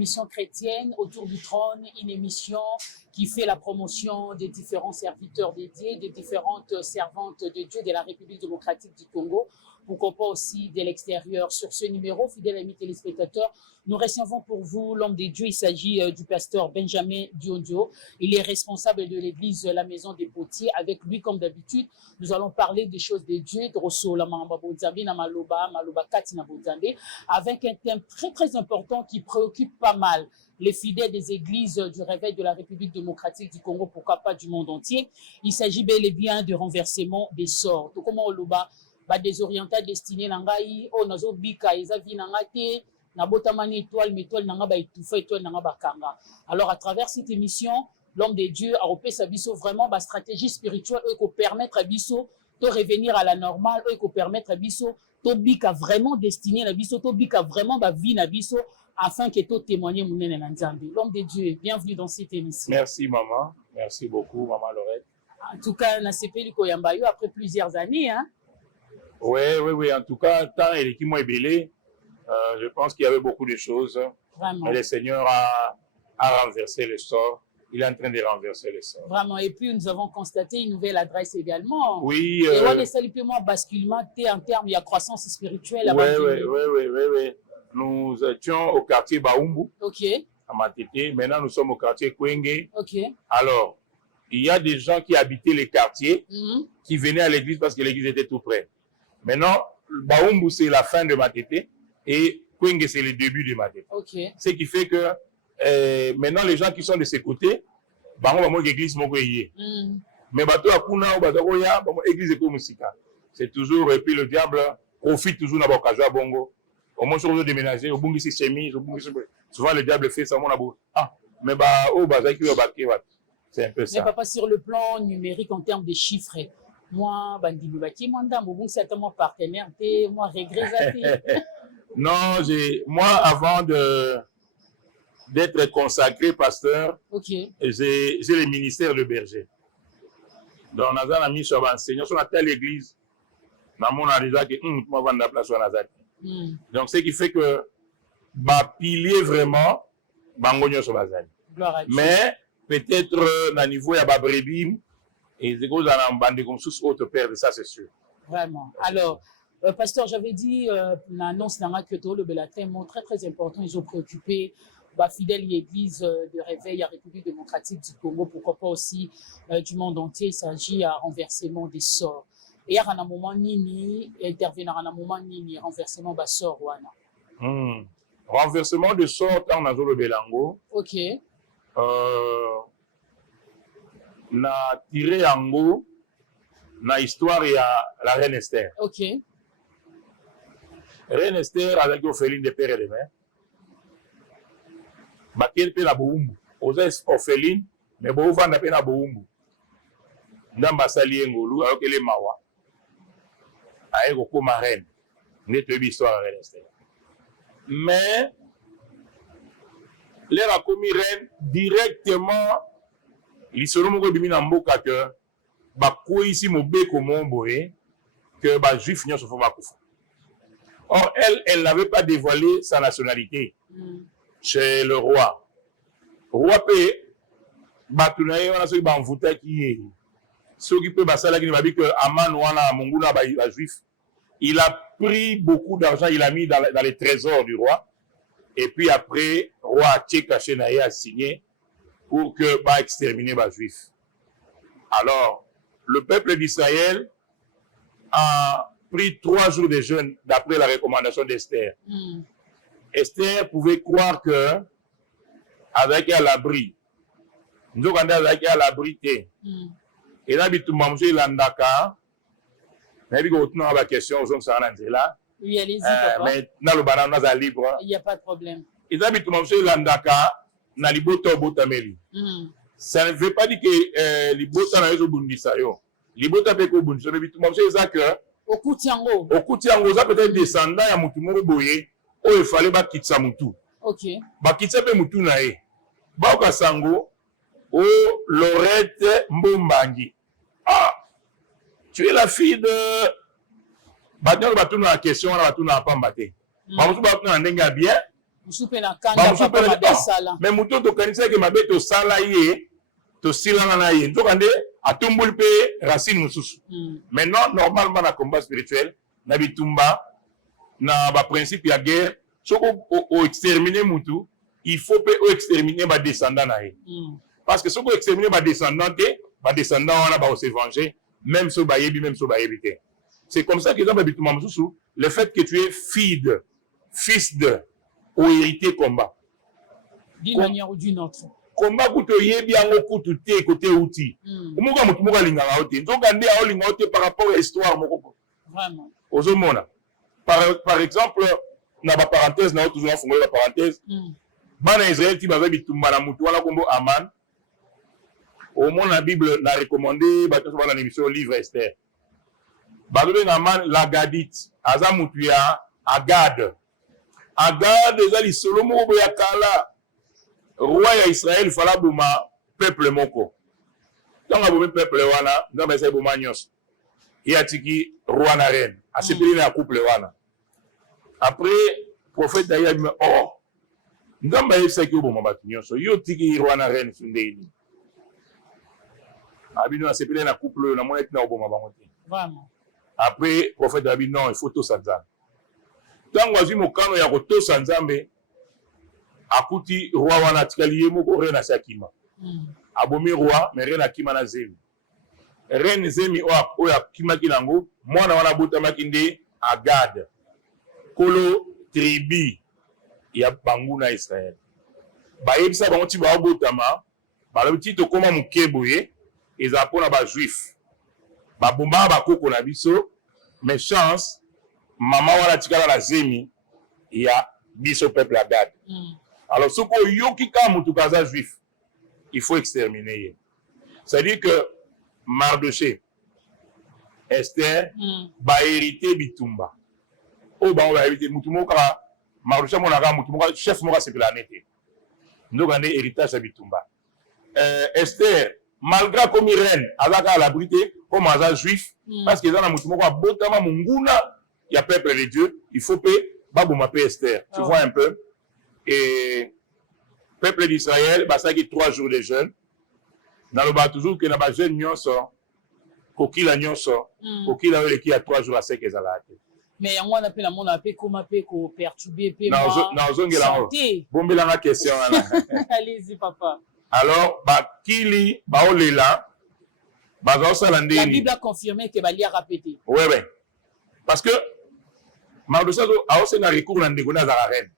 émission chrétienne autour du trône, une émission qui fait la promotion des différents serviteurs dédiés, des différentes servantes de Dieu de la République démocratique du Congo, pourquoi pas aussi de l'extérieur. Sur ce numéro, fidèles amis téléspectateurs, nous recevons pour vous l'homme de Dieu. Il s'agit du pasteur Benjamin Diondio. Il est responsable de l'église La Maison des Potiers. Avec lui, comme d'habitude, nous allons parler des choses de Dieu, avec un thème très très important qui préoccupe pas mal les fidèles des églises du réveil de la République démocratique du Congo, pourquoi pas du monde entier. Il s'agit bel et bien de renversement des sorts. Tout comme on le bat, des orientats destinés nangai, oh nazo bika, ezavi nangate, nabotamani étoile, étoile nanga ba étoufa, étoile nanga ba kanga. Alors à travers cette émission, l'homme de Dieu a repéré sa biso vraiment ba stratégie spirituelle et qu'on permettre à biso de revenir à la normale, et qu'on permettre à biso to bika vraiment destiné na biso, to bika vraiment ba vie na biso, afin que tout témoigner mounene na Nzambe. L'homme de Dieu, bienvenue dans cette émission. Merci maman, merci beaucoup maman Lorette. En tout cas, na sepeli ko yambayo après plusieurs années, hein. Oui, en tout cas, tant et l'équipe est belé, je pense qu'il y avait beaucoup de choses. Vraiment. Mais le Seigneur a renversé le sort. Il est en train de renverser le sort. Vraiment. Et puis, nous avons constaté une nouvelle adresse également. Oui. Et on est simplement basculement en termes de croissance spirituelle. Oui. Nous étions au quartier Baumbu, OK. à Matete. Maintenant, nous sommes au quartier Kwenge. OK. Alors, il y a des gens qui habitaient les quartiers, qui venaient à l'église parce que l'église était tout près. Maintenant, Baumbu, c'est la fin de Matete et Kwenge, c'est le début de Matete. Okay. Ce qui fait que maintenant, les gens qui sont de ces côtés, l'église mais l'église c'est toujours, et puis le diable profite toujours de l'occasion à Bongo. Au moins, sur le déménager, au Bungi, c'est chemise, souvent le diable fait ça, mais c'est un peu ça. Mais papa, sur le plan numérique, en termes de chiffres, moi, c'est mon partenaire, moi, regret. Non, moi, avant d'être consacré pasteur, okay. J'ai le ministère de berger. Donc, on a mis sur l'enseignant, sur la telle église, on a déjà que la place sur la donc, ce qui fait que, pilier vraiment, mais peut-être, à niveau, il y a brebis, et c'est cause en bande comme sous autre père, ça c'est sûr. Vraiment. Alors, pasteur, j'avais dit, l'annonce d'un que le Bellatin, très très important, ils ont préoccupé fidèles l'église de réveil à la République démocratique du Congo, pourquoi pas aussi du monde entier. Il s'agit à renversement des sorts. Et il y a un moment nini, intervenir à un moment nini, renversement des sorts. Renversement de sorts, on a le Belango. OK. Na tiré en haut, na histoire, il y a la reine Esther. OK. Reine Esther avec orpheline de père et de mère. Bakir pe la boumbu. Oza orpheline, mais bon, on a pe na boumbu. Ndamba sali ngolu, alors qu'elle est mawa. Aïe, koko ma reine. N'est pas l'histoire reine Esther. Mais, l'air a commis reine directement. L'histoire moko bimina mboka que ko ici mo be comme boye que juif nyonso fo bakufa. Or elle n'avait pas dévoilé sa nationalité chez le roi. Roi pe batunaye wana so ba mvuta ki so qui peut basala ki babi que aman wana monguna ba juif. Il a pris beaucoup d'argent, il a mis dans les trésors du roi et puis après roi Tchekaché naye a signé pour que exterminer les Juifs. Alors, le peuple d'Israël a pris 3 jours de jeûne d'après la recommandation d'Esther. Esther pouvait croire que avec à l'abri, nous avons avec à l'abri et là tu m'as dit l'andaka, mais il y a une question aux ça là. Oui, allez-y papa. Mais dans le banana ça libre. Il n'y a pas de problème. Et là tu m'as dit l'andaka. Na libota botameli. Ça ne veut pas dire que libota na yezo bundisa yo. Libota pe ko bundisa mais tout monsieur ça que Okutiango ça peut-être descendant ya mutu moko boye o il fallait ba kitsa mutu. OK. Ba kitsa pe mutu na ye. Ba ka sango o Lorette Mbombangi. Ah, tu es la fille de Badon batuna la question na batuna pambate. Ba mutu ba na ndenga bien. mais muto to kanisa ke mabe to sala ye to silana na ye nzokande atumbuli pe racine mususu. Maintenant normalement na combat spirituel na bitumba na ba principe ya guerre soko o exterminer mutu il faut pe o exterminer ba descendant na ye. Parce que soko exterminer ba descendant wana ba se venger même so ba yebi même so ba yebi. C'est comme ça que dans bitumba mususu le fait que tu es fils de ou hérité combat. D'une manière ou d'une autre. Combat kuto yebi yango kutu te côté outil. Umuka mutu muka linganga ote. Nzokande a olinga ote par rapport à l'histoire moko. Vraiment. Ozomona. Par exemple, na ba parenthèse na toujours fongola ba parenthèse. Bana Israël ti baza bitumba na mutu wana kombo Aman. Au moins la Bible n'a recommandé bato ba na émission livre Esther. Bazo na Aman l'Agadite, aza mutu ya Agad. Agad ezali solo moko ya kala. Roi ya Israël fala buma peuple moko. Tant abomé peuple wana, ndamba esa buma nyos. Et atiki roi na reine. Asepeli na couple wana. Après prophète Daïa dit oh ndamba esa ki buma batu nyos. Yo tiki roi na reine sundeini. Abino asepeli na couple na monet na buma bango. Vraiment. Après prophète Daïa non, il faut tout ça. Tant wazi mokano ya koto sanzambe akuti roi wana tikali ye moko reine asakima. Abomi roi mais reine akima na zemi. Reine zemi o akima kinango mwana wana botamaki nde Agad. Kolo tribu ya bangu na Israël. Ba yebisa bango ti ba botama ba lobi to koma mukebo ye eza pona ba juif. Ba bomba ba koko na biso mais chance maman wana tikala na zemi ya biso peuple Agad. Alors ce qu'on yoki ka mutu kaza juif, il faut exterminer. C'est-à-dire que Mardoché, Esther, ba hérité bitumba. O ba on va hériter mutu moka Mardoché monaka mutu moka chef moka c'est planète. Donc on est héritage bitumba. Esther, malgré comme reine, azaka à l'abri comme aza juif parce que dans la mutu moka botama munguna il y a peuple de Dieu, il faut payer babou pe Esther. Tu vois un peu. Et peuple d'Israël, bah ça qui 3 jours de jeûne. Dans le bas toujours que na ba jeûne nyonso, kokila nyonso, kokila le qui a 3 jours à sec ezalate. Mais yango na pe na mona pe koma pe ko perturber pe na ozongela ngo. Bombela na question wana. Allez-y papa. Alors ba kili ba olela ba za osala ndeni. La Bible a confirmé que ba lia répété. Ouais ouais. Parce que Mardoché a aussi na recours na ndeko na za reine.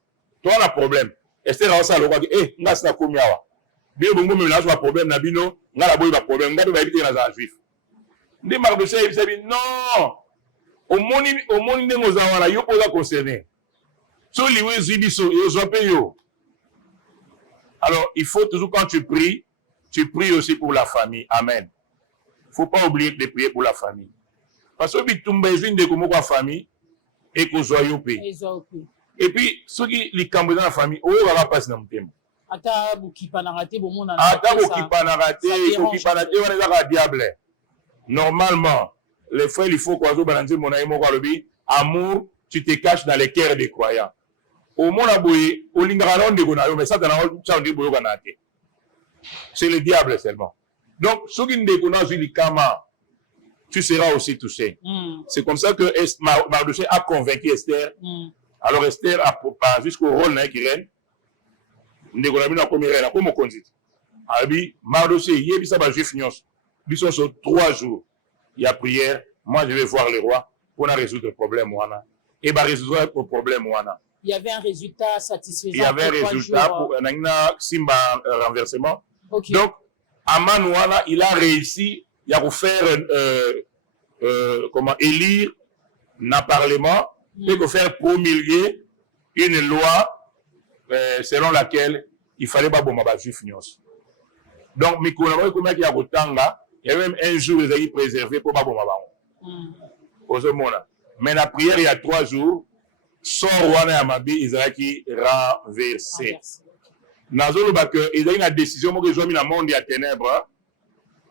Toi on a problème. Esther a aussi le roi eh ngasi na komi awa. Bien bongo me na so problème na bino, ngala boy ba problème, ngado ba éviter na za juif. Ndi Mardoché il dit non. Au moni ndengo za wana yo poza concerné. So liwe zibiso yo zope yo. Alors il faut toujours quand tu pries aussi pour la famille. Amen. Faut pas oublier de prier pour la famille. Parce que bitumba ezine de komo kwa famille et ko joyeux pe. Et puis ceux qui les cambrent dans la famille, oh va passer dans le thème. Ata bukipa na raté bomona na. Ata bukipa na raté, bukipa na raté on est là diable. Normalement, les frères il faut quoi zo balancer mon ami moko lobi, amour, tu te caches dans les cœurs des croyants. Au mona boye, o lingara on de gona yo mais ça dans ça on dit boyo kanate. C'est le diable seulement. Donc ceux qui ne connaissent pas les kama tu seras aussi touché. C'est comme ça que Mardoché a convaincu Esther. Alors Esther a jusqu'au rôle qui reine. Ndégonamina comme reine, comme on dit. Abi Mardoché, il y a bisa ba juif nyos. Biso sur 3 jours. Il y a prière. Moi je vais voir le roi pour résoudre le problème wana. Et ba résoudre le problème wana. Il y avait un résultat satisfaisant. Il y avait un résultat pour un simba renversement. Okay. Donc Aman wana, il a réussi il a faire comment élire na parlement et de faire promulguer une loi selon laquelle il fallait pas bomba ba juif nyos. Donc mikona ko maki ya kotanga, il y a même un jour ils avaient préservé pour ba bomba bango. Ozomona. Mais la prière il y a 3 jours, son roi na mabi Israël qui renversé. Nazolo ba que ils ont une décision mo que zomi na monde ya ténèbres.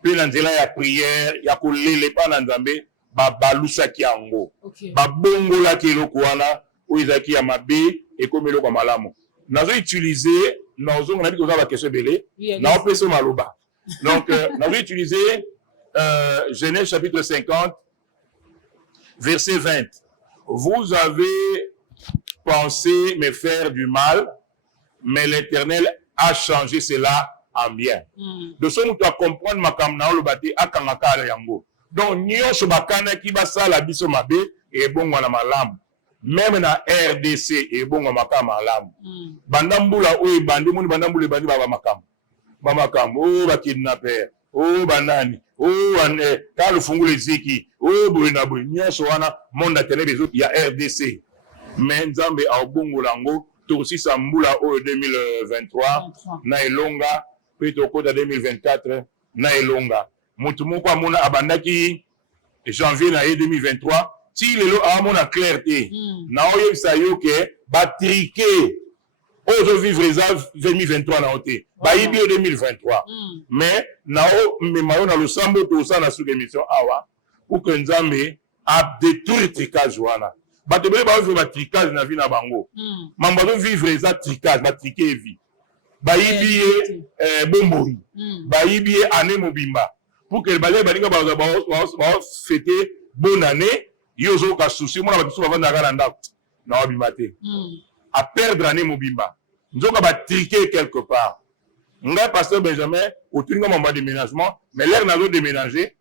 Puis dans la prière, il y a kolele pa na nzambe ba balusa ki yango. Ba bongo la ki eloko wana o izaki ya mabe et comme eloko malamu. nazo utiliser nazo on a dit que la question belé na opeso maloba donc nazo utiliser Genèse chapitre 50 verset 20. Vous avez pensé me faire du mal, mais l'Éternel a changé cela en bien. De ce nous doit comprendre makamna le bâti akangaka yango. Donc nyonso bakana ki basala biso mabe et bon na malam. Même na RDC et bon makam malam. Bandambula oyi bandi muni bandambule bandi baba makam. Ba makam o ba kidnapper. Oh banani, oh ane, quand le fungule ziki, oh boina boina, soana, monde à tenir les autres, il y a RDC. Mais Nzambe a bongo lango, tout aussi Sambula au 2023, Naelonga, puis au code 2024, Naelonga. Mutumu kwa mona abandaki janvier na 2023, si le lo a mona clarté, na oye sayo ke ba triquer. Aujourd'hui, vivre 2023 na oté. Ba ibi 2023. Mais nao me mayo na losambo to sa na sous émission awa pour que Nzambe a détruire tricage wana. Ba te bele ba vivre tricage na vie na bango. Mamba do vivre za tricage, ba triquer vie. Ba ibi bombori. Ba ibi année mobimba. Pour que balé balinga ba fêter bonne année, yozo ka souci mo na ba biso ba na garanda. Na obimate. À perdre année mobimba. Nous avons triqué quelque part. Nous avons pasteur Benjamin, autour de mon déménagement, mais l'air n'a pas déménagé.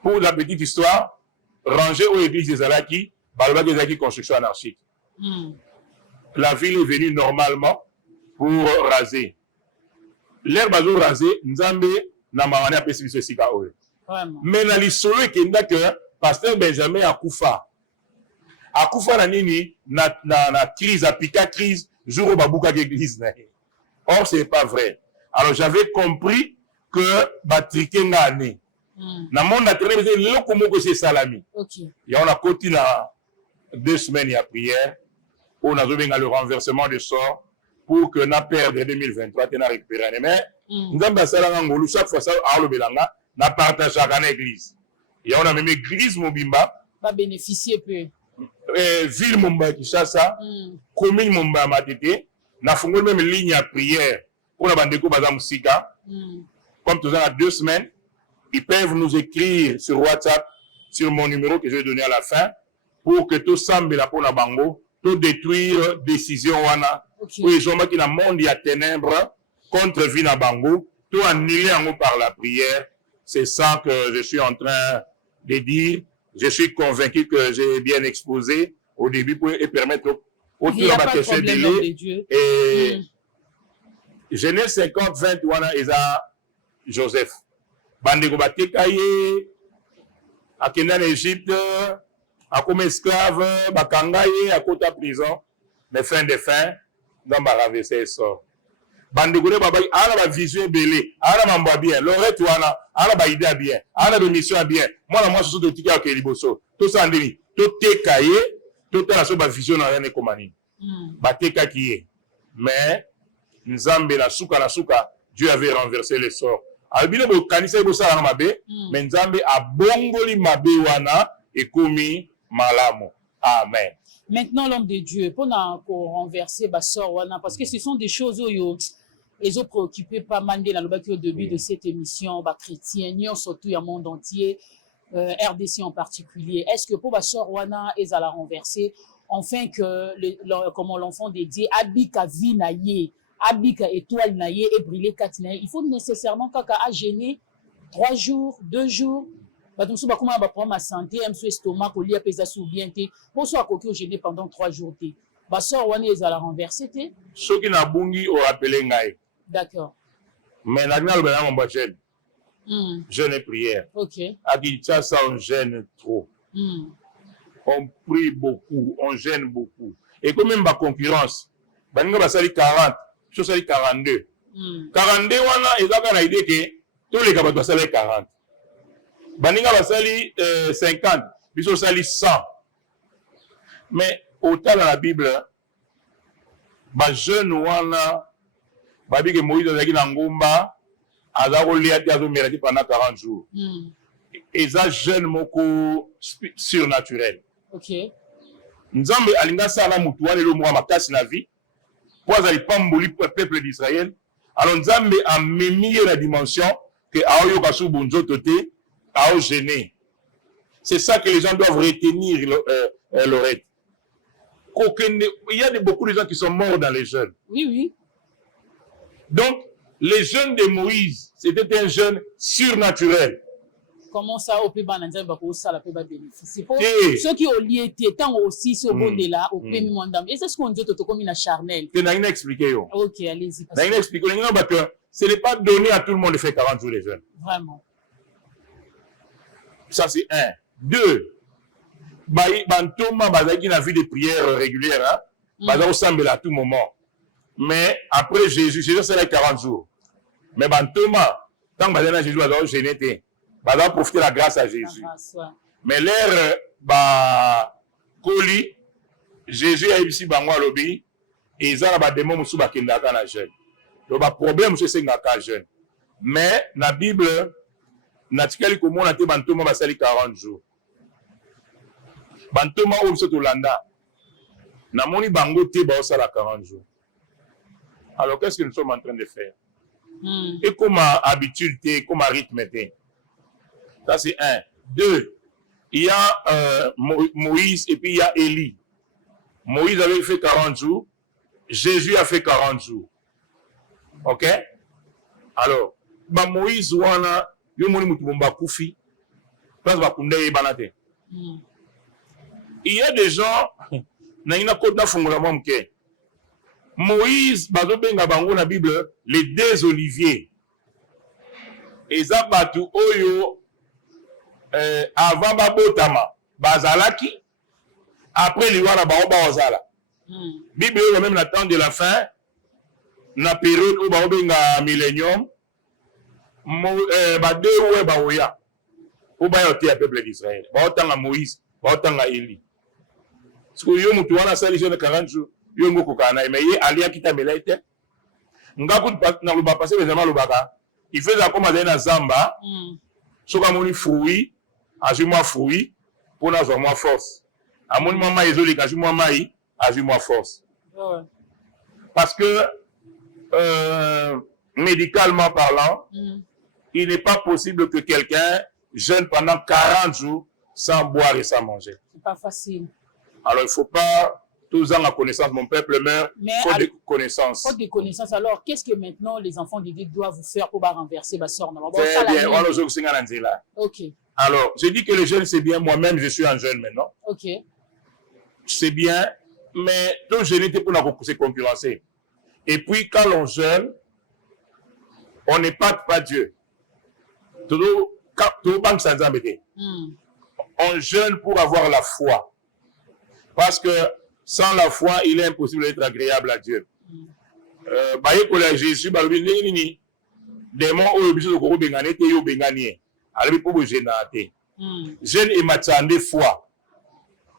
Pour la petite histoire, ranger aux églises des Alaki, Balba des Alaki construction anarchique. La ville est venue normalement pour raser. L'air bazo rasé, Nzambe n'a pas de pessimiste sika oe. Mais dans l'histoire qui est que pasteur Benjamin a Koufa. A Koufa na nini na crise, a pika crise, jour où babouka l'église. Or, ce n'est pas vrai. Alors, j'avais compris que batriqué n'a année. Na monde a traîné, le comment que c'est salami. Il y a on a continué 2 semaines à prière, on a donné le renversement de sort pour que na perdre 2023, tu n'as récupéré. Mais, nous avons chaque fois ça, à l'obélanga, n'a partagé à l'église. Il y a on a même église Mobimba. Pas bénéficier peu. Ville Mumba Kishasa, commune Mumba Matete, n'a fondé même ligne à prière pour la bandeko Bazamusika. Comme tout ça, à 2 semaines, ils peuvent nous écrire sur WhatsApp, sur mon numéro que je vais donner à la fin, pour que tout semble la pour la bango, tout détruire décision wana, pour les gens qui dans le monde il y a ténèbres contre Vina Bango, tout annuler en par la prière. C'est ça que je suis en train de dire. Je suis convaincu que j'ai bien exposé au début pour permettre au tour de question de et Genèse 50, 20, wana eza Joseph. Bandeko batekaye, akenda en Égypte, a comme esclave, bakangaye, à côté de prison, mais fin de fin, dans ma ravessé sort. Bandeko de baba, ala ba vision belé, ala mamba bien, l'oreille wana, ala ba idée bien, ala ba mission bien. Moi la moi je suis de tika ke liboso. Tout ça ndeni, tout tekaye, tout la so ba vision na rien komani. Ba teka kié. Mais Nzambe la suka, Dieu avait renversé le sort. Albino bo kanisa bo sala mabe, mais Nzambe a bongoli mabe wana et komi malamu. Amen. Maintenant l'homme de Dieu, pour renverser sort wana parce que ce sont des choses où ils ont préoccupé pas mal dans le début de cette émission, chrétiens, surtout dans le monde entier, RDC en particulier. Est-ce que pour sort wana ils allaient renverser, enfin que comme l'enfant de Dieu abika vie naie, abika étoile naie et brûler quatre naie, il faut nécessairement kaka a gêner 3 jours, 2 jours. Comme comment va prendre ma santé, un estomac, au lit à peser sous bien té. Pour ça qu'on gêner pendant 3 jours té. Sort wana ils allaient renverser té. Ceux qui n'a bungi au rappelé ngai. D'accord. Mais la gnal ben mon bachel. Jeûne et prière. OK. À Kinshasa on gêne trop. On prie beaucoup, on gêne beaucoup. Et comme même ma concurrence, baninga basali 40, je sali 42. 42 wana ezaka na idée que tous les gars basali 40. Baninga basali 50, biso sali 100. Mais autant dans la Bible, ba jeune wana babi que Moïse azaki na ngomba azako lia ti azo merati pendant 40 jours. Et ça jeune moko surnaturel. OK. Nzambe alinga sala mutu wana lo mwa makasi na vie pour aller pamboli pour le peuple d'Israël. Alors Nzambe a mis la dimension que Aoyo Kasu Bunzo Tote a gêné. C'est ça que les gens doivent retenir, Laurette. Il y a beaucoup de gens qui sont morts dans les jeunes. Oui, oui. Donc, les jeunes de Moïse, c'était un jeune surnaturel. Comment ça, au Péba, ça la Péba bénéficie. Ceux qui ont lié, tant aussi, ce bon de là, au Pémi Mondam. Et c'est ce qu'on dit, comme une charnelle. Tu n'as rien expliqué. Ok, allez-y. Tu n'as rien expliqué. Ce n'est pas donné à tout le monde de faire 40 jours les jeunes. Vraiment. Ça, c'est un. Deux. Bantoma, bazaki na vie de prière régulière, hein. Bazaki semble à tout moment. Mais après Jésus, c'est là 40 jours. Mais Bantoma, tant que Jésus bazaki gêné, bazaki profiter de la grâce à Jésus. Mais l'air, Koli, Jésus a ici bango lobby, et ils ont des démons musu bakendaka na jeune. Donc problème c'est ngaka jeune. Mais la Bible natikali komona te Bantoma basali 40 jours. Bantoma ou biso tolanda namoni bango te baosala 40 jours. Alors qu'est-ce que nous sommes en train de faire? Et comme habitude, comme rythme. Ça c'est un. Deux, il y a Moïse et puis il y a Élie. Moïse avait fait 40 jours, Jésus a fait 40 jours. Ok? Alors, Moïse wana yomoni mutubomba kufi, place bakunda yebanate. Il y a des gens, Moïse, bazobenga bango na Bible, les deux oliviers. Et ça batu oyo avant babotama bazalaki, après les wana baoba ozala. Bible oyo même na temps de la fin, na période où baobenga millénium, bade oyo baoya. Pour bayote le peuple d'Israël. Baotanga Moïse, baotanga Élie. Parce que yo mutu wana sali jeune 40 jours, yo ngoko kana mais ye alia kita melaite. Ngaku na luba passer les amalo baka. Il fait comme na zamba. Soka moni fruit, azuma fruit pour na zoma force. Amoni mama ezoli ka azuma mai, azuma force. Parce que médicalement parlant, il n'est pas possible que quelqu'un jeûne pendant 40 jours sans boire et sans manger. C'est pas facile. Alors, il ne faut pas tous en la connaissance, mon peuple meurt, faut des connaissances. Faut des connaissances. Alors, qu'est-ce que maintenant les enfants de Dieu doivent faire pour renverser ma soeur? C'est bien, ok. Alors, je dis que le jeûne, c'est bien. Moi-même, je suis en jeûne maintenant. Ok. C'est bien, mais tout jeûner pour se concurrencer. Et puis, quand on jeûne, on n'épate pas Dieu. On jeûne pour avoir la foi. Parce que sans la foi, il est impossible d'être agréable à Dieu. Jésus, démon au biso de gros bengane te yo benganie. Alors pour jeûner. Jeûne et matande foi.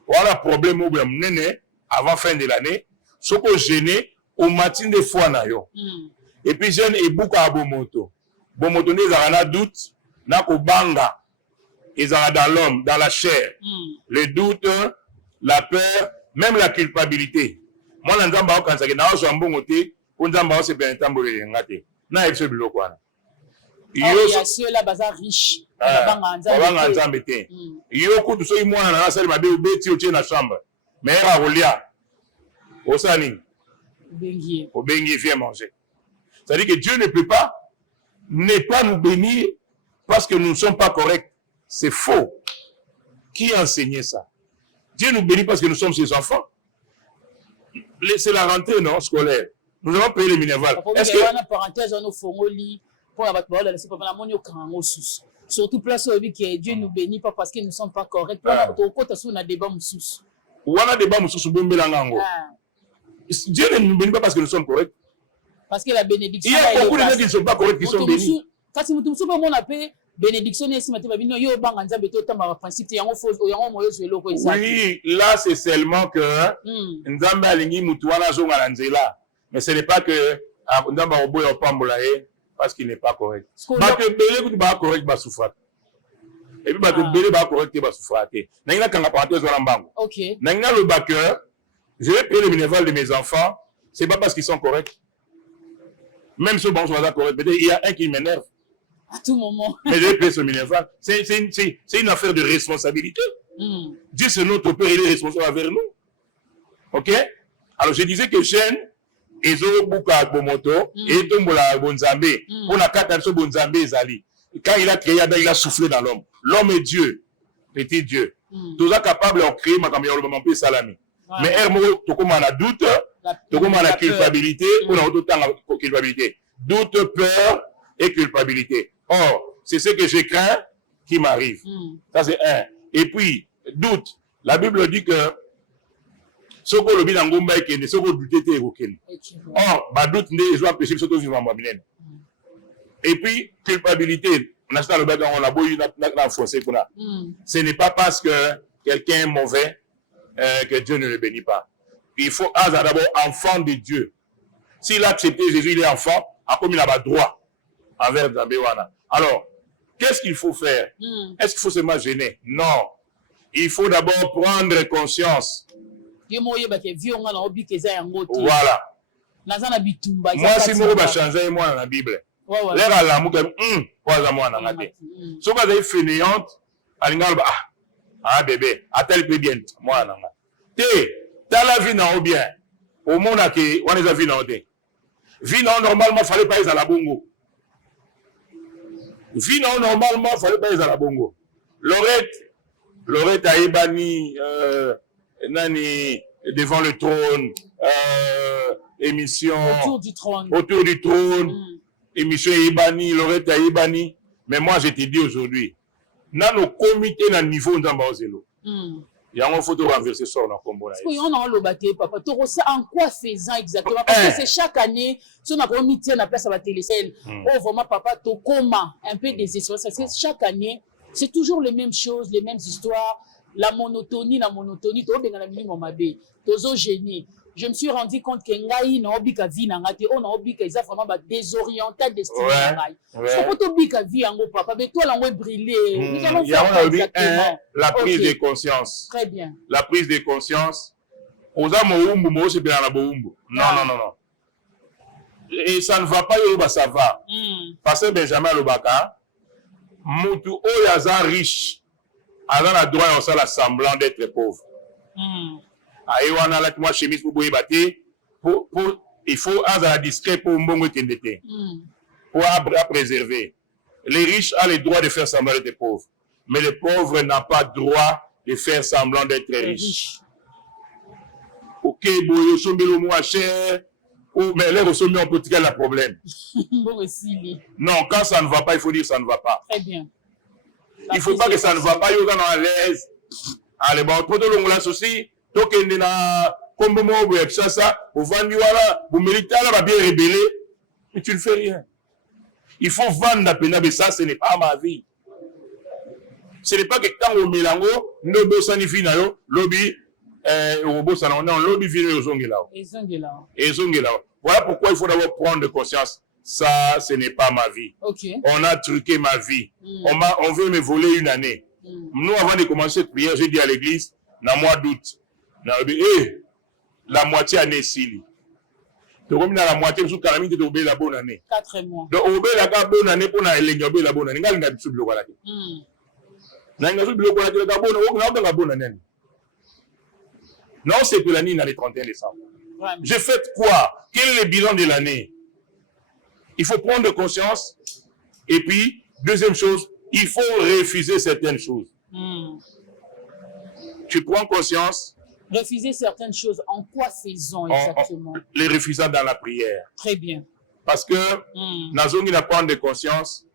Voilà problème au nene avant fin de l'année. Ce que jeûner au matin de foi na yo. Et puis jeûne et bouka à bomoto. Bomoto ne zara doute na ko banga. Ils ont dans l'homme, dans la chair. Le doute, la peur, même la culpabilité. Moi, je suis quand je suis dans le monde, je suis dans le monde. Na yebso biloko wana. Yo ceux-là bazar riche. Banga nzambete. Yo kutu so imwana na sali mabe obeti otie na chambre. Mais ra rolia. Osani. Obengi vient manger. C'est-à-dire que Dieu ne peut pas nous bénir parce que nous ne sommes pas corrects. C'est faux. Qui a enseigné ça? Dieu nous bénit parce que nous sommes ses enfants. C'est la rentrée non scolaire. Nous avons payé les minerval. Est-ce que surtout place où Dieu nous bénit pas parce que nous ne sommes pas corrects. Dieu ne nous bénit pas parce que nous sommes corrects. Parce que la bénédiction. Il y a beaucoup de gens qui ne sont pas corrects qui sont bénis. Bénédiction, oui, là c'est seulement que mais ce n'est pas que parce qu'il n'est pas correct. Et puis je vais payer le bénévole de mes enfants c'est pas parce qu'ils sont corrects. Même ceux qui sont corrects, peut-être il y a un qui m'énerve. À tout moment. Mais je peux se m'énerver. C'est une affaire de responsabilité. Dieu, c'est notre Père, il est responsable envers nous. Ok? Alors, je disais que jeune, Ezo Buka Bomoto, et Tombola Bonzambe, on a quatre Bonzambe Zali. Quand il a créé Adam, il a soufflé dans l'homme. L'homme est Dieu, petit Dieu. Tous sont capables de créer ma caméra, le peu salami. Mais Hermo, tout comme on a doute, tout comme on a culpabilité, on a autant de culpabilité. Doute, peur et culpabilité. Or, c'est ce que je crains qui m'arrive. Ça, c'est un. Et puis, doute. La Bible dit que ce qu'on le dit dans Gomba et ce qu'on doute est évoqué. Or, doute n'est pas péché, ce qu'on vivant en et puis, culpabilité. On a le bac, on a beau foncé pour là. Ce n'est pas parce que quelqu'un est mauvais que Dieu ne le bénit pas. Il faut d'abord enfant de Dieu. S'il a accepté Jésus, il est enfant, comme il a droit envers Zambéwana. Alors, qu'est-ce qu'il faut faire? Est-ce qu'il faut se gêner? Non. Il faut d'abord prendre conscience. Voilà. Moi, si je vais changer moi dans la Bible, l'air à l'amour, quoi moi dans la tête. Si vous avez fainéante, ah bébé, attelle peu bien, moi dans la tête. T'as la vie non bien. Au monde qui on les a vu non tête. Vie non normalement fallait pas être à la bongo. Vie non normalement fallait pas être à la bongo. Lorette a ébani nani devant le trône, émission autour du trône, émission ébani, Lorette a ébani. Mais moi je te dis aujourd'hui, dans nos comités dans le niveau d'Ambazelo, il y a une photo renversée sur le combo. Oui, on a le bâti, papa. Tu sais en quoi faisant exactement? Parce que c'est chaque année, si on a comité, on a place à la télécelle. Oh, vraiment, papa, tu comment un peu désespéré. Parce que chaque année, c'est toujours les mêmes choses, les mêmes histoires. La monotonie, tu as bien la minimum mabé. Tu as génie. Je me suis rendu compte que ngai na obika vie na ngate on na obika ils a vraiment désorienté destiné ngai. Faut pas obika vie en papa, mais toi l'envoie briller. Nous allons faire exactement. La prise de conscience. Très bien. La prise de conscience. Oza moumbu mo c'est bien la boumbu. Non. Et ça ne va pas yoba ça va. Parce que Benjamin Lobaka mutu oyaza riche. Alors la droit on la semblant d'être pauvre. Moi chemise pour boyer bâti il faut être discret pour mbongo tendete pour préserver. Les riches ont le droit de faire semblant d'être pauvres, mais les pauvres n'ont pas droit de faire semblant d'être riches. Ok, boyo sombelo moins cher ou mais les ressommés on peut tirer le problème. Non, quand ça ne va pas, il faut dire ça ne va pas. Très bien. Il ne faut pas que ça ne va pas, il y a à l'aise. Allez, bon, pour tout le monde aussi. Donc, il y a comme ça, au Vandiwala, au militaire, va bien rébeller, mais tu ne fais rien. Il faut vendre la peine, mais ça, ce n'est pas ma vie. Ce n'est pas que quand on mélange, nous bossons finalement, lobby, on bosse en lobby vient aux ongles. Voilà pourquoi il faut d'abord prendre conscience. Ça, ce n'est pas ma vie. Okay. On a truqué ma vie. On veut me voler une année. Nous, avant de commencer cette prière, j'ai dit à l'église, dans le mois d'août, la moitié année Sili. Donc, on a la moitié, nous avons obéi la bonne année. 4 mois. Donc, obéi la bonne année pour obéir la bonne année. Nous avons obéi la bonne année. Non, c'est que l'année dans le 31 décembre. J'ai fait quoi? Quel est le bilan de l'année? Il faut prendre conscience. Et puis, deuxième chose, il faut refuser certaines choses. Tu prends conscience. Refuser certaines choses, en quoi faisons exactement? Les refusant dans la prière. Très bien. Parce que, Nazongi n'a pas de conscience.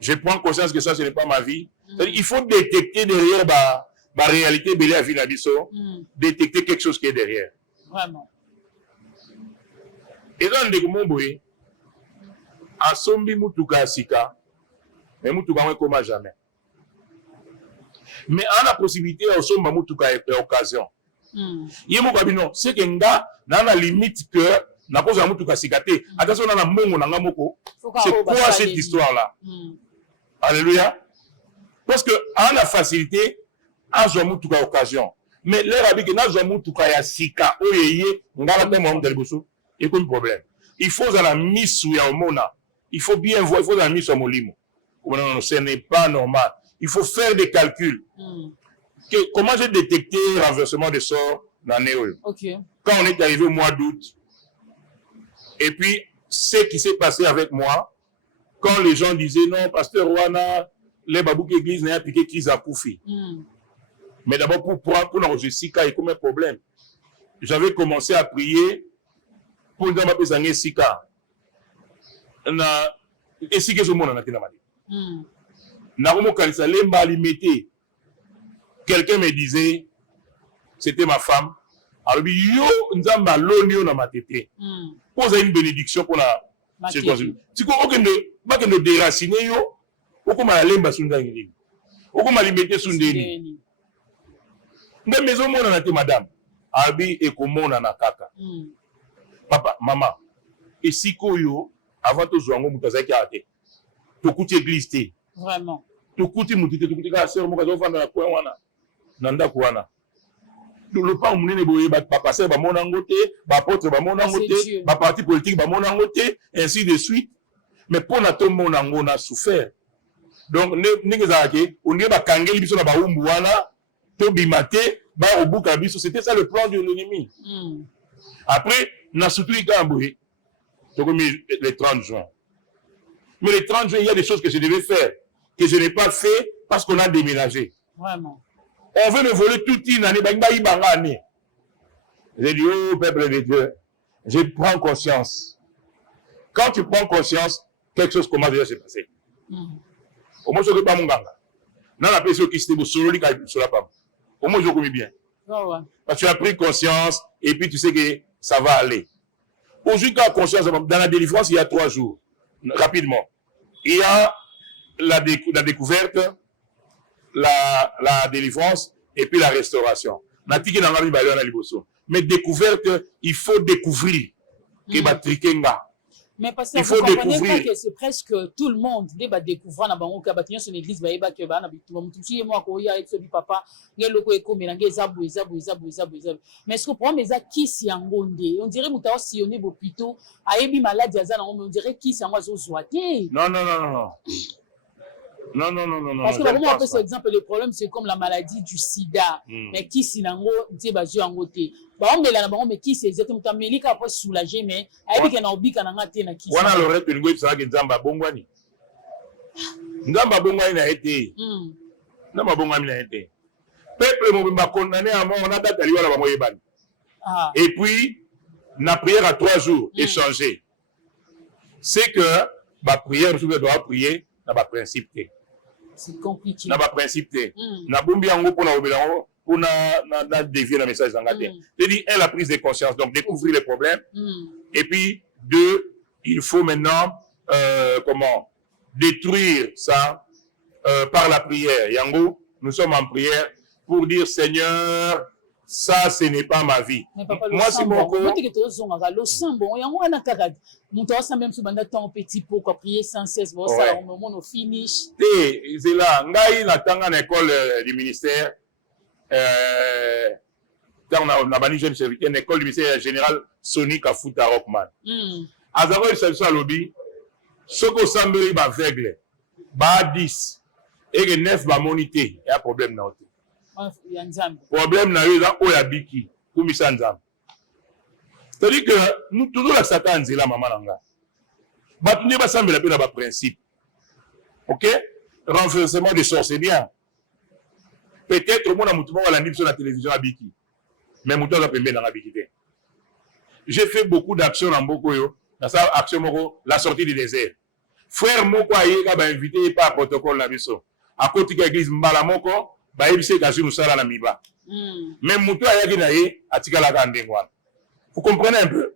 Je prends conscience que ça, ce n'est pas ma vie. Il faut détecter derrière ma réalité, Bélia Vinabiso, détecter quelque chose qui est derrière. Vraiment. Et dans le Moumboui, à Sombi Moutuka Sika, mais Moutuka ne comment jamais. Mais on a la possibilité à Somba Moutuka occasion. Yemo babino c'est que nga na la limite que na cause ya mutuka sikate attention na mongo na ngamoko c'est quoi cette histoire là. Alléluia. Parce que on a facilité à zo mutuka occasion mais leur habit que na zo mutuka ya sika oyeye ngala pe mo ndel boso et comme problème. Il faut dans la mise sous Yaomona. Il faut bien voir, il faut dans la mise sur Molimo. Non, ce n'est pas normal. Il faut faire des calculs. Comment j'ai détecté le renversement de sort dans Néo? Quand on est arrivé au mois d'août, et puis ce qui s'est passé avec moi, quand les gens disaient non, pasteur Wana, les babouks église n'a appliqué crise à Koufi. Mais d'abord pour prendre pour l'enregistrer, il y a comme un problème. J'avais commencé à prier pour nous appeler Sika. Et si que ce monde en a été dans ma vie. Quelqu'un me disait, c'était ma femme, alors yo nzamba lonio na matete. Pose une bénédiction pour la circonstance. Si quoi aucun de déraciner yo, aucun ma lemba sundani. Aucun ma limité sundeni. Nde maison mon na te madame. Abi et comment na kaka. Papa, maman. Et si koyo avant to zwango mutazaki ate. To kuti église te. Vraiment. To kuti mutite to kuti ka sero mo ka zo fanda na kwa wana. Nanda kuana. Le pas munene boye ba passer ba monango te, ba apôtre ba monango te, ba parti politique ba monango te, ainsi de suite. Mais pour na to monango na souffert. Donc ninga zake, on ba kangeli biso na ba umbu wana, to bimate, ba obuka biso, c'était ça le plan de l'ennemi. Après na soutenu kamboye. To comme le 30 juin. Mais le 30 juin, il y a des choses que je devais faire que je n'ai pas fait parce qu'on a déménagé. Vraiment. On veut me voler toute une année. J'ai dit, oh peuple de Dieu, je prends conscience. Quand tu prends conscience, quelque chose commence déjà à se passer. Au moins, je ne sais pas mon ganga. Dans la personne qui s'était sur la femme. Au moins, je connais bien. Parce que tu as pris conscience et puis tu sais que ça va aller. Aujourd'hui, quand conscience, dans la délivrance, il y a 3 jours. Rapidement. Il y a la découverte, la délivrance et puis la restauration. Mais découverte, il faut découvrir. Mais parce que vous comprenez pas que c'est presque tout le monde qui va découvrir dans bango kabatinyo son église ba yeba ke ba na bitu mutuchi mo ko ya etso bi papa ngelo ko ekomela ngezabu ezabu. Mais est-ce que pour mes qui si ngonde on dirait muta sillonner bo plutôt ayebi maladie azana on dirait qui si ngo zo zoate. Non. Parce que vraiment on peut cet exemple le problème c'est comme la maladie du sida. Mais qui si nango ntie bazo yangote. Ba on mela na bango mais qui c'est exactement tamelika pour soulager mais ayebi ke na obika na ngate na qui. Wana lorette ngo tsaka nzamba bongwani. Nzamba bongwani na été. Nzamba bongwani na été. Peuple mo ba condamné à mort on a date ali wala ba moyebani. Et puis na prière à 3 jours échangé. C'est que ba prière je dois prier na ba principe. C'est compliqué. Na ba principe. Na bombi yango pour na obelango pour na dévier le message d'Angate. C'est-à-dire, la prise de conscience, donc découvrir les problèmes. Et puis, 2, il faut maintenant, détruire ça par la prière. Yango, nous sommes en prière pour dire, Seigneur, ça, ce n'est pas ma vie. Moi, c'est mon corps. Petit pot, prier sans cesse, on finish. C'est là, ngai natanga na école du ministère. Dans la banni jeune serviteur, une école du ministère général Sonic Kafuta Rockman. Azaro il s'est lobby. Ce qu'on semble ba aveugle, ba 10 et 9 ba monité, il y a problème na autre. Problème na yo za oyabiki, kumisa nzambe. C'est-à-dire que nous toujours la Satan nzela maman nanga. Ba tuni ba sambela pe na ba principe. OK? Renversement des sorts c'est bien. Peut-être mon amoutouba va l'animer sur la télévision à Biki. Mais mouton va pember dans la Biki. J'ai fait beaucoup d'actions dans Bokoyo. Dans sa action moko, la sortie du désert. Frère Moko Ayeka va inviter par protocole la biso. À côté de l'église Mbala Moko, va éviter qu'à nous sala la miba. Mais mouton Ayeki naye, atika la gandengwan. Vous comprenez un peu?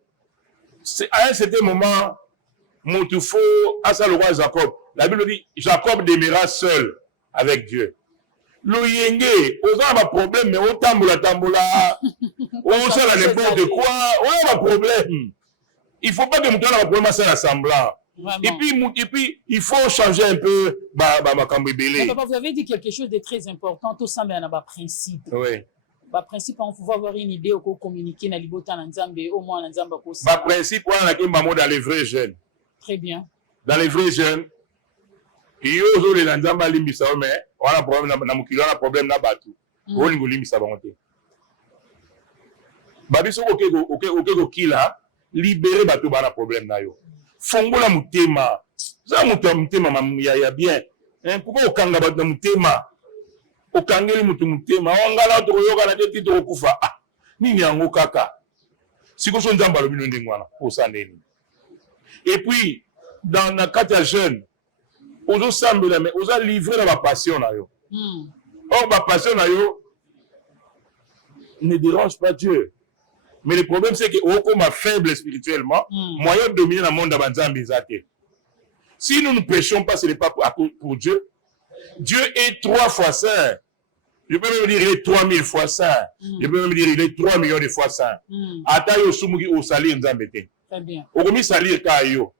À un certain moment, moutou faut, à ça le roi Jacob. La Bible dit, Jacob demeura seul avec Dieu. Loyenge, on a un problème, mais on tamboula, on sait n'importe quoi, on a un problème. Il ne faut pas que nous ayons un problème à l'assemblant. Et puis, il faut changer un peu ma cambébélé. Vous avez dit quelque chose de très important, tout ça, mais on a un principe. Oui. Bah, principe, on faut avoir une idée au communiquer na libota na nzambe au moins na nzamba ko. Bah, principe, on a dans les vrais jeunes. Très bien. Dans les vrais jeunes, ils ont les nzamba limbisa mais on a problème na mukilo on a problème na batu. On ngo limbisa bangote. Ba biso ko kila libérer batu bana problème na yo. Fongola mutema. Ça mutema ya bien. Pourquoi okanga batu na mutema? Okangeli mutu mutema wangala to yoga na tete to kufa nini yango kaka siko so nzamba lobi ndenge wana osandeni. Et puis dans la kata jeune ozo sambela mais ozo livrer la passion na yo. Or ba passion na yo ne dérange pas Dieu. Mais le problème c'est que okoma faible spirituellement, moyen de dominer le monde d'Abanzambi zate. Si nous ne prêchons pas, ce n'est pas pour Dieu. Dieu est 3 fois saint. Je peux même dire il est 3000 fois saint. Je peux même dire il est 3 millions de fois saint. Atayo sumugi o salir nzambete. Très bien. Okomi salir ka yo.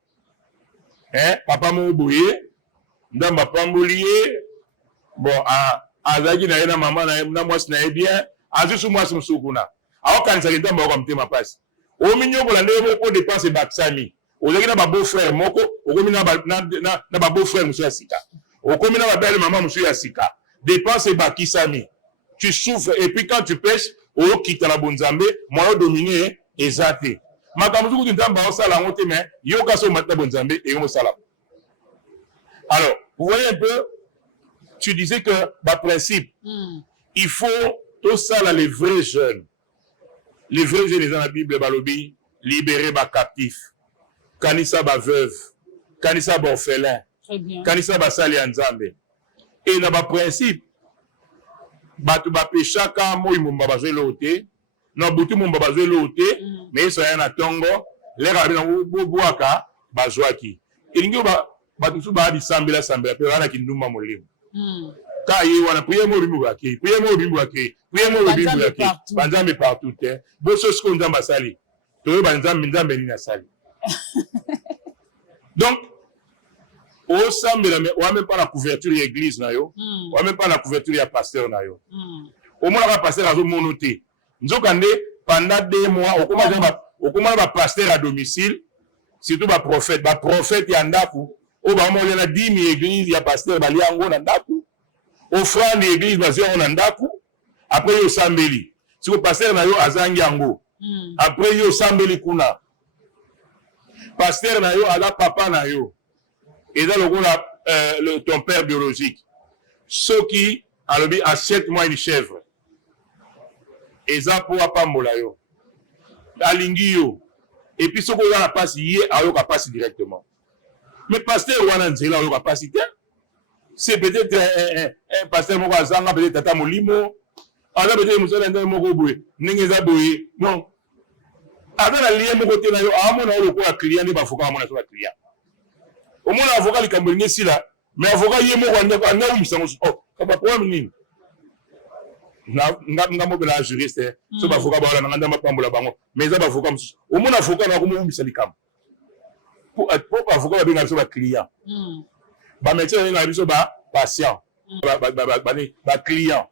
Papa mo boye, ndamba pambolier. Bon azaki na yena mama na mwasi na bien, azusu mwasi musukuna. Awa kanisa ndamba ko mtema pasi. O minyo bolande ko dépenser baksami. Ozaki na ba beau frère moko, okomi na ba beau frère musu ya sika. Okomi na ba belle maman musu ya sika. Dépense bakisami. Tu souffres et puis quand tu pêches, o kita la bonzambe, moyo dominer ezate. Makamuzu ku ndamba o sala ngote mais yo kaso mata bonzambe et yo sala. Alors, vous voyez un peu, tu disais que par principe, il faut tout ça là les vrais jeunes. Les vrais jeunes dans la Bible balobi libérer ba captifs. Kanisa ba veuve, kanisa ba orphelin, kanisa ba sali nzambe. Et na ba principe batu ba pechaka moi mumba bazwe lote, na butu mumba bazwe lote, mais ça yana tongo, les rabina boboaka bazwaki. Elingi ba batu su ba di sambela pe wana kinduma molimo. Ka yi wana prier mo bimbu baki, prier mo bimbu baki, prier mo bimbu baki. Banzambe partout hein. Boso sko nzamba sali. To banzambe ni na sali. Donc, au sambela mais on même pas la couverture de l'église na yo, on même pas la couverture ya pasteur na yo. Au moins la pasteur azo monoté. Nzokande pendant 2 mois okoma ba pasteur à domicile, surtout ba prophète ya ndaku, o ba mo na 10 000 église ya pasteur ba liango na ndaku. Offrande l'église bazio na ndaku, après yo sambeli. Si le pasteur na yo azangi yango. Après yo sambeli kuna. Pasteur na yo ala papa na yo. Et dans le ton père biologique. Ceux qui achètent-moi une chèvre. Et ça pour apambola yo. Alingi yo. Et puis ceux qui ont la passe yé a yo passe directement. Mais pasteur wana nzela yo passe. C'est peut-être un pasteur moko azanga peut-être tata molimo. Alors peut-être musala ndé moko boye. Ningeza boye. Non. Avec la lien moko te na yo amona yo ko client ne ba foka amona so client. Au moins l'avocat likambo ngesi là, mais avocat yé moko anda umisa oh, kaba problème nini? nga mo bela juriste, so ba avocat ba na ndamba pambola bango, mais za ba avocat musu. Au moins avocat na ko mo umisa likambo. Pour avocat ba benga so ba client. Ba médecin na biso ba patient. Ba client.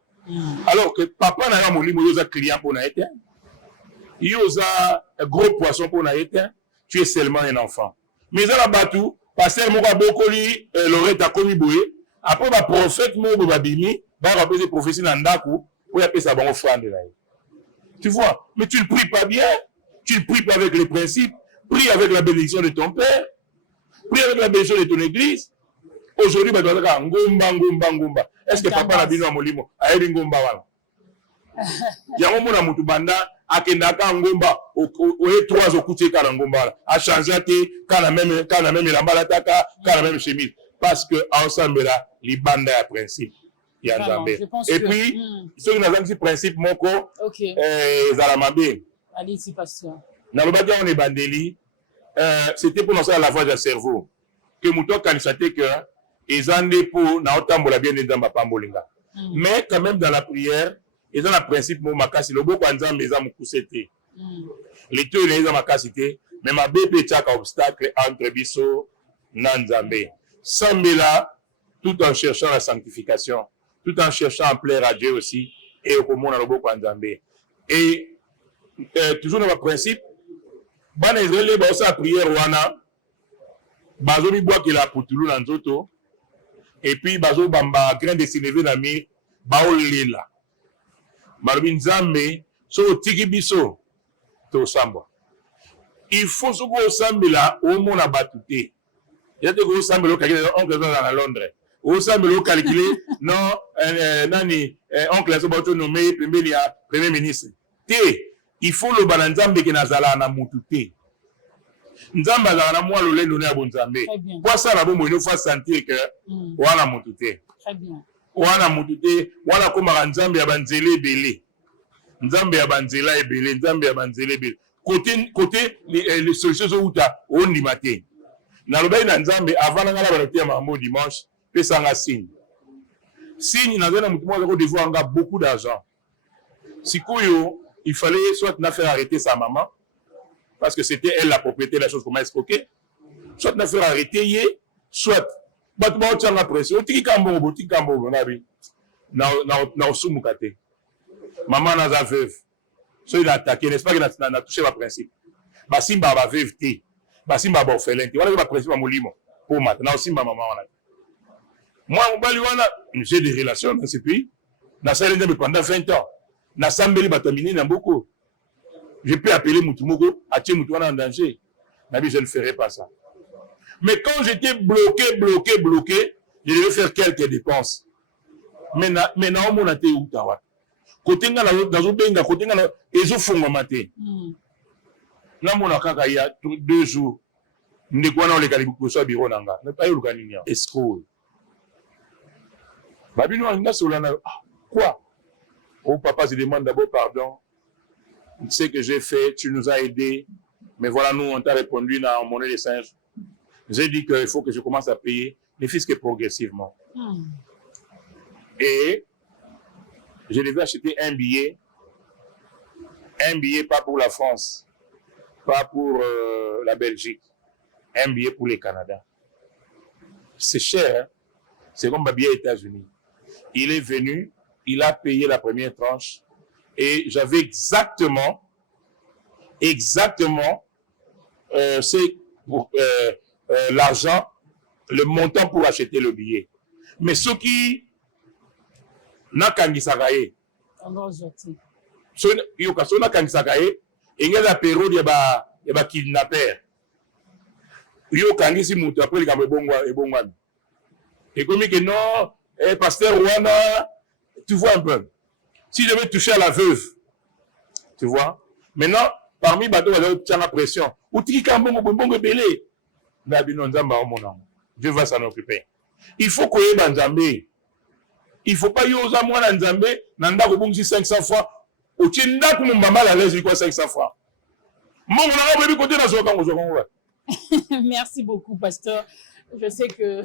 Alors que papa na ya molimo yo za client pour na été. Yo za gros poisson pour na été, tu es seulement un enfant. Mais za la batu pasteur moko bokoli Loretta komi boye après ba prophète moko babimi ba rappeler prophétie na ndaku pour y pesa bango offrande là. Tu vois, mais tu ne pries pas bien, tu ne pries pas avec les principes, prie avec la bénédiction de ton père, prie avec la bénédiction de ton église. Aujourd'hui ba doza ka ngomba. Est-ce que papa na bino a molimo ayebi ngomba wana? Yango mona mutu banda akendaka ngomba oye 3 okuti ka ngomba a changer kana même la balataka kana même chemise parce que ensemble là li banda ya principe ya nzambe. Et puis ceux qui n'ont pas principe moko za la mabe allez-y pasteur na lobaki on est bandeli c'était pour lancer la lavage de cerveau que muto kanisa te que ezande pour na otambola bien ndamba pambolinga mais quand même dans la prière et dans le principe mo makasi lobo kwa nzambe eza mukusete les deux les makasi te mais ma bébé tchaka obstacle entre biso na nzambe sambela tout en cherchant la sanctification tout en cherchant à plaire à Dieu aussi et au monde à l'oboko Nzambe. Et toujours dans le principe, bana Israël ba osa prière wana bazo mi bois que la putulu na nzoto et puis bazo bamba grain de sénévé na mi ba olela malobi Nzambe so tiki biso to samba il faut so go sambela o mona batute ya te go sambela ka oncle dans Londres o sambela calculer non nani oncle so ba to nommé premier ministre te il faut le balanzambe ke nazala na mutute Nzamba azala na mwa lolendo na bonzambe kwa sala bombo ino fa sentir que wana mutute très bien wana mutute wana komaka Nzambe ya banzela ebele Nzambe ya banzela ebele Nzambe ya banzela ebele côté les solutions outa ondima te na lobai na Nzambe avant nga na balotia mambo dimanche pesanga signe na zana mutu mwa ko devoir nga beaucoup d'argent sikoyo il fallait soit na faire arrêter sa maman parce que c'était elle la propriété de la chose, comment escroquer, soit na faire arrêter, soit batuma otanga pression, tiki kambo, na osumukate. Maman n'a pas veuve. So il a attaqué, n'est-ce pas qu'il a touché le principe. Basimba ba veuve té, basimba ba orphelin té. Voilà le principe à molimo. Pour mat, na osimba maman wana. Moi on bali wana, j'ai des relations dans ce pays. Na salé pendant 20 ans. Na sambeli batamini na beaucoup. Je peux appeler Moutoumoko, Atie Moutouana en danger. Mais je ne ferai pas ça. Mais quand j'étais bloqué, je devais faire quelques dépenses. Mais na mon até ou tawa. Côté nga dans un benga, côté nga ezo fonga maté. Na mon akaka ya 2 jours. Ndekwa na ole kalibu ko so biro nanga. Na payo lukaninya. Escrow. Babino anga solana. Quoi? Oh papa, je demande d'abord pardon. Tu sais que j'ai fait, tu nous as aidés, mais voilà, nous, on t'a répondu dans monnaie des singes. J'ai dit qu'il faut que je commence à payer les fiscs progressivement. Et je devais acheter un billet pas pour la France, pas pour la Belgique, un billet pour le Canada. C'est cher, hein? C'est comme un billet aux États-Unis. Il est venu, il a payé la première tranche, et j'avais exactement l'argent, le montant pour acheter le billet. Mais ce qui n'a qu'à n'isagaye, il y a la période de ba kidnapper. Il y a kangisi mutu après le gambe bongwa. Et comme que non, pasteur Rwanda, tu vois un peu. Si je veux toucher à la veuve, tu vois. Maintenant, parmi les bateaux, il y a la pression. Dieu va s'en occuper. Il faut qu'il y ait Nzambe. Il ne faut pas y oser moi Nzambe, nanda ko bungsi 500 fois. Ou tu n'as que mon maman la laisse quoi 500 fois. Merci beaucoup, pasteur. Je sais que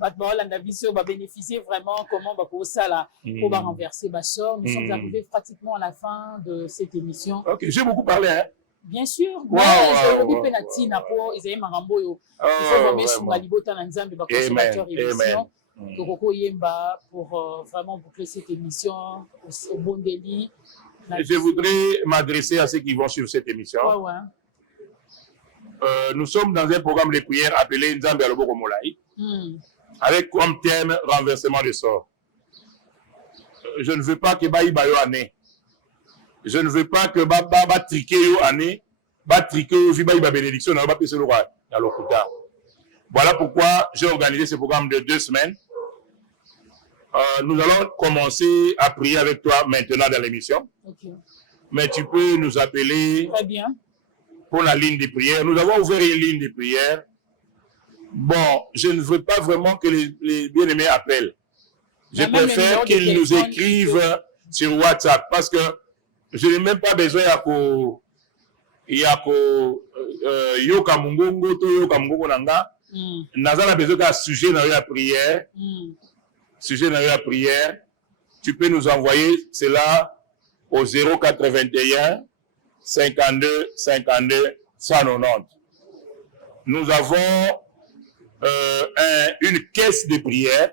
maintenant l'Andavisio va bénéficier vraiment comment pour ça là pour renverser ma soeur. Nous sommes arrivés pratiquement à la fin de cette émission. Ok, j'ai beaucoup parlé hein. Bien sûr. Mais je dis penati na po Isaïe Marambo yo. Il faut vraiment sur Libota Nzambe ba consommateur émission. Kokoko Yemba pour vraiment boucler cette émission au bon délit. Je voudrais m'adresser à ceux qui vont suivre cette émission. Nous sommes dans un programme de prière appelé Nzambe Aloboko Molai, avec comme thème renversement de sort. Je ne veux pas que Baï Bayo Ané. Je ne veux pas que Baba Trique Yo Ané, Ba Trique Yo Vibaï Ba bénédiction, n'a pas pu se le roi dans l'Okuta. Voilà pourquoi j'ai organisé ce programme de 2 semaines. Nous allons commencer à prier avec toi maintenant dans l'émission. Okay. Mais tu peux nous appeler. Très bien. Pour la ligne de prière. Nous avons ouvert une ligne de prière. Bon, je ne veux pas vraiment que les bien-aimés appellent. Je préfère qu'ils nous écrivent sur WhatsApp parce que je n'ai même pas besoin yoka mungongo to yoka mungongo nanga. Nazana besoin d'un sujet dans la prière. Sujet dans la prière. Tu peux nous envoyer cela au 081 52 52 190. Nous avons une caisse de prière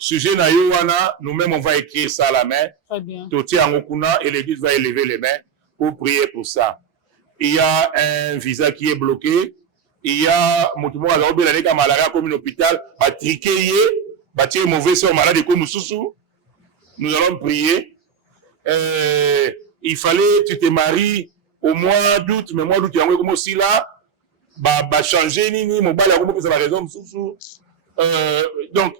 sujet na Yowana, nous-mêmes on va écrire ça à la main. Très bien. Toti Angokuna et l'église va élever les mains pour prier pour ça. Il y a un visa qui est bloqué. Il y a Moutoumou Alaoube, l'année comme malaria comme un hôpital, a triqué, bâti mauvais sort malade comme Soussou. Nous allons prier. Il fallait, tu te maries au mois d'août, mais mois d'août, il y a comme aussi là, bah changer nini, mon bal, il y a raison, Soussou. Donc,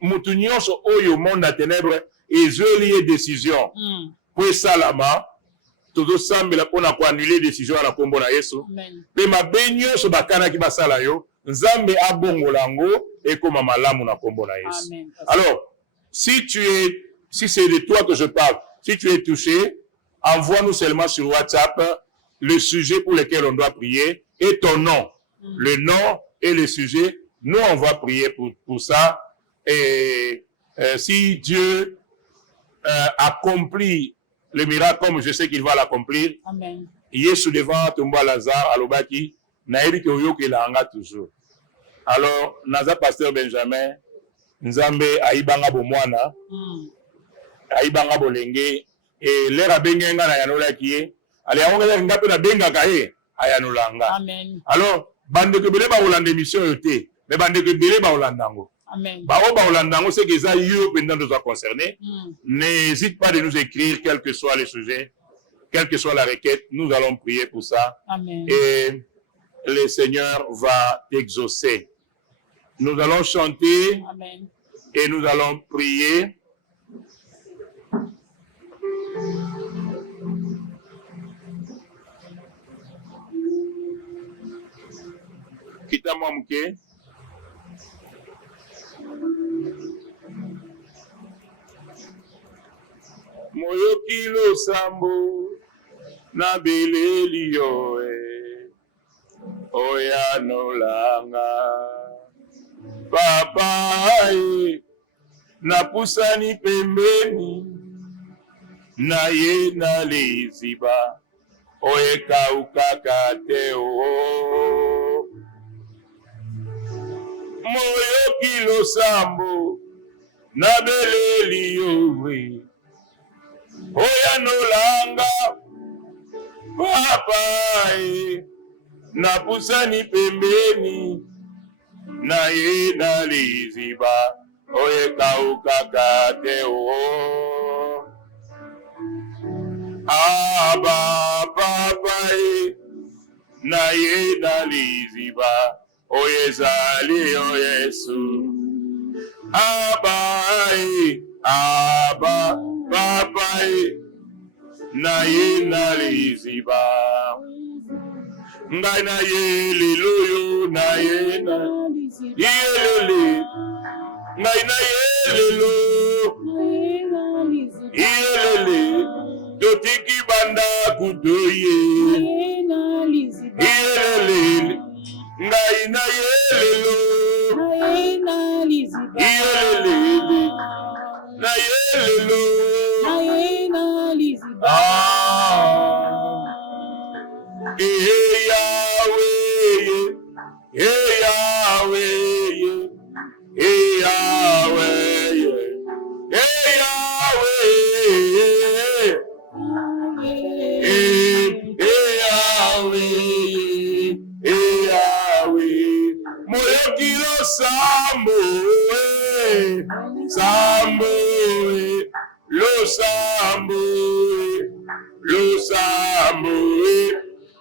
Moutounion, au monde à ténèbres, et je lis décision. Pour ça, là-bas, tout ça, mais on a annulé décision à la combo na Yesu. Mais ma benyo so bakana ki basala yo, nzambe abongo lango et comme malamu na combo na Yesu. Alors, si c'est de toi que je parle, si tu es touché, envoie-nous seulement sur WhatsApp le sujet pour lequel on doit prier et ton nom, le nom et le sujet. Nous, on va prier pour ça. Et si Dieu accomplit le miracle comme je sais qu'il va l'accomplir. Amen. Yesu devant Tomba Lazare, alobaki, naïri ke oyoke la anga toujours. Alors, naza pasteur Benjamin, nzambe aibanga bomwana, aibanga bolenge, et l'air a bengenga na yanola kiye, ale aonga ngape na benga kaye, ayanolanga. Amen. Alors, bande ke bele ba olande mission yote, mais bande ke bele ba olandango. Amen. C'est que ça nous a concernés. N'hésite pas de nous écrire, quel que soit le sujet, quelle que soit la requête, nous allons prier pour ça. Amen. Et le Seigneur va t'exaucer. Nous allons chanter. Amen. Et nous allons prier. Kita-moi mouké. Moyoki lo sambo na beleli yoe oya nolanga papa na pusani pembeni na ye na liziba oye kaukaka te o moyoki lo sambo na beleli yoe oya nolanga papai na pusani pembeni na ye na liziba oye kaukaka te o aba papai na ye na liziba oye zali o Yesu abai aba papai na ye na liziba ngai na ye liluyo na ye na yelele ngai na ye lelo yelele totiki banda kudoye yelele ngai na ye lelo yelele na yelelo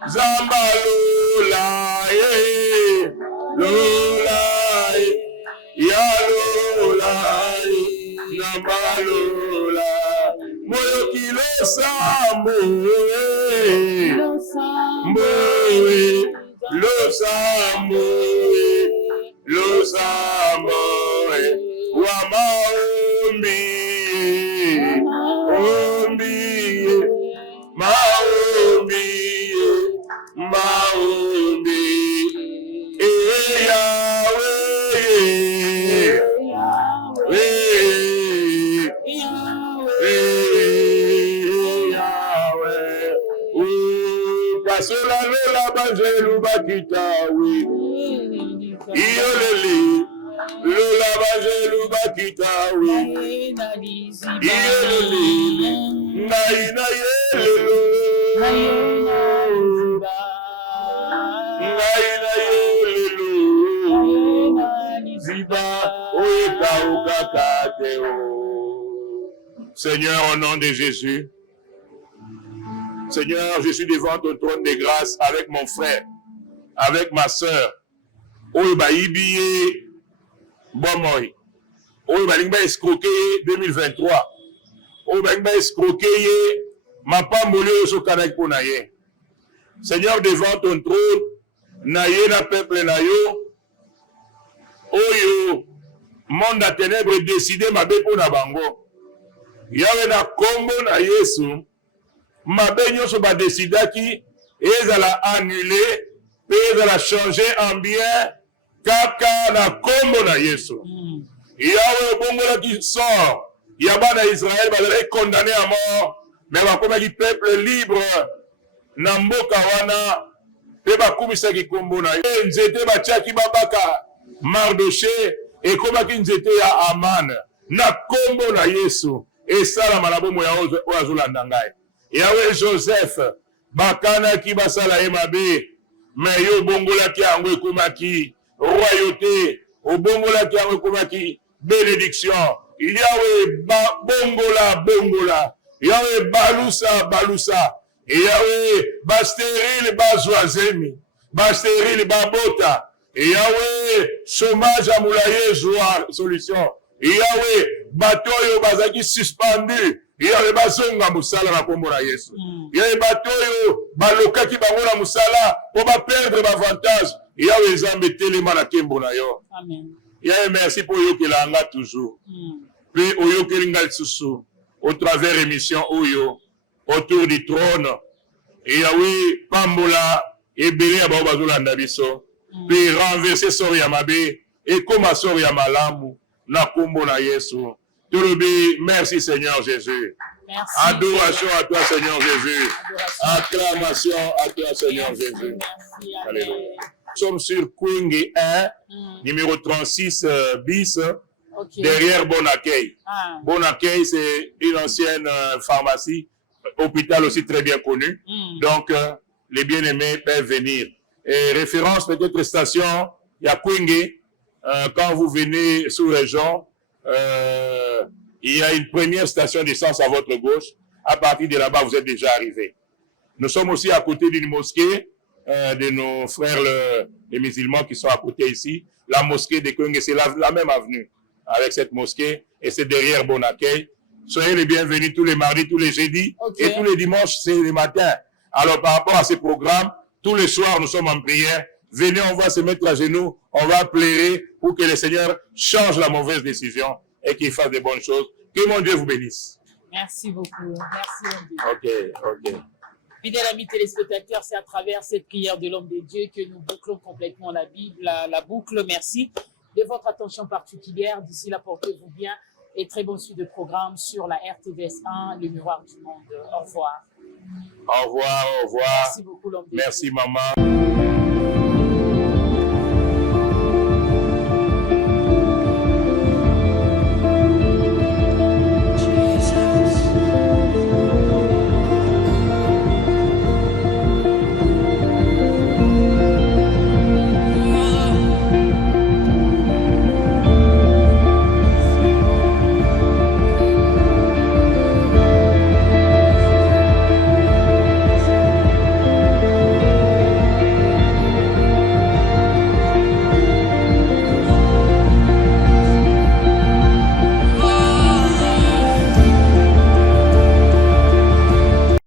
Zamba lola lola ya lola zamba lola moyo kilo sambo lo sambo wa maombi maombi Bakitawi, Iolele, Lola bajelu bakita we. Yelele. Naina yelelo. Naina yelelo. Ziba oeka okakateo. Seigneur, au nom de Jésus, Seigneur, je suis devant ton trône de grâce avec mon frère, avec ma soeur. Oyo ba ibiye bomoy. Oyo ba lingba escroquer 2023. Oyo ba lingba escroquer ma pambole so kanak pona ye. Seigneur, devant ton trône, na ye na peuple na yo. Oyo monde à ténèbres décidé ma be pona bango. Yawe na kombo na Yesu. Mabe nyonso ba décidaki ezala annulé pe ezala changer en bien kaka na kombo na Yesu. Yawe obongolaki sort ya bana Israël bazalaki condamné à mort mais bakomaki peuple libre na mboka wana pe bakumisaki kombo na ye. Nzete batiaki babaka Mardoché ekomaki nzete ya Aman na kombo na Yesu esalama na bomo ya oyo azolanda ngai. Yawe Joseph bakanaki basala ye mabe mais yo obongolaki yango ekomaki royauté, obongolaki yango ekomaki bénédiction. Yawe bongola Yawe balusa Yawe bastérile bazwazemi bastérile babota Yawe chômage amulaye joie solution. Yawe batoyo bazaki suspendu Yawe bazonga musala na kombo na Yesu. Yawe batoyo balokaki bango na musala po ba perdre l'avantage. Yawe Nzambe telema na kembo na yo. Amen. Yawe merci pour yokela nga toujours. Pe oyokeli nga lisusu au travers émission oyo autour du trône. Yawe pambola ebele ya bao bazolanda biso. Pe renverser sori ya mabe et comme sori ya malamu na kombo na Yesu. Merci Seigneur Jésus. Merci. Adoration à toi Seigneur Jésus. Acclamation à toi Seigneur Jésus. Merci. Alléluia. Nous sommes sur Kwenge 1, numéro 36 bis, derrière Bon Accueil. Bon Accueil, c'est une ancienne pharmacie, hôpital aussi très bien connu. Donc, les bien-aimés peuvent venir. Et référence peut-être station, il y a Kwenge. Quand vous venez sous région, il y a une première station d'essence à votre gauche. À partir de là-bas, vous êtes déjà arrivé. Nous sommes aussi à côté d'une mosquée de nos frères les musulmans qui sont à côté ici. La mosquée de Kwenge, c'est la même avenue avec cette mosquée et c'est derrière Bon Accueil. Soyez les bienvenus tous les mardis, tous les jeudis et tous les dimanches, c'est le matin. Alors par rapport à ces programmes, tous les soirs, nous sommes en prière. Venez, on va se mettre à genoux, on va pleurer pour que le Seigneur change la mauvaise décision et qu'il fasse de bonnes choses. Que mon Dieu vous bénisse. Merci beaucoup. Merci, mon Dieu. Ok. Fidèles amis téléspectateurs, c'est à travers cette prière de l'homme de Dieu que nous bouclons complètement la Bible, la boucle. Merci de votre attention particulière. D'ici là, portez-vous bien et très bon suite de programme sur la RTVS 1, le miroir du monde. Au revoir. Au revoir. Merci beaucoup, l'homme de Dieu. Merci, maman.